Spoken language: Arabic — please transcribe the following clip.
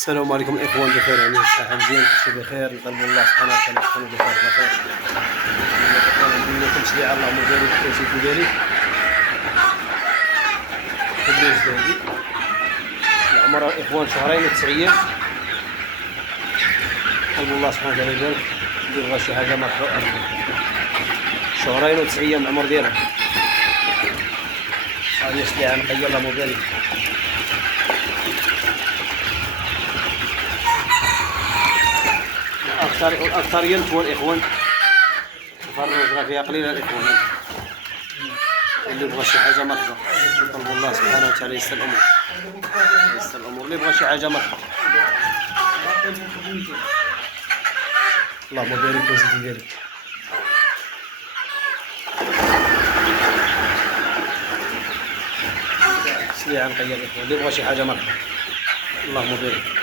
السلام عليكم الاخوان، بخير يعني الصحه مزيان، كلشي بخير، نطلبوا الله سبحانه وتعالى تكونوا بخير. عندي لكم تشجيع الله مبارك الكوزيت ديالي كلش زايد العمر الاخوان شهرين و9 ايام. نطلبوا الله سبحانه وتعالى يبارك، اللي بغى شي حاجه مرحبا. شهرين و9 ايام العمر ديالها. هذه تشجيع نقيه الله مبارك. الأكثرية هو الإخوان، الفرج فيها قليلة الإخوان. اللي بغى شي حاجة مرحبا، نطلبوا الله سبحانه وتعالى يسر الأمور، يسر الأمور. اللي بغى شي حاجة مرحبا. اللهم بارك وزيد ديالك. شوية عن قيا الإخوان، اللي بغى شي حاجة مرحبا. اللهم بارك.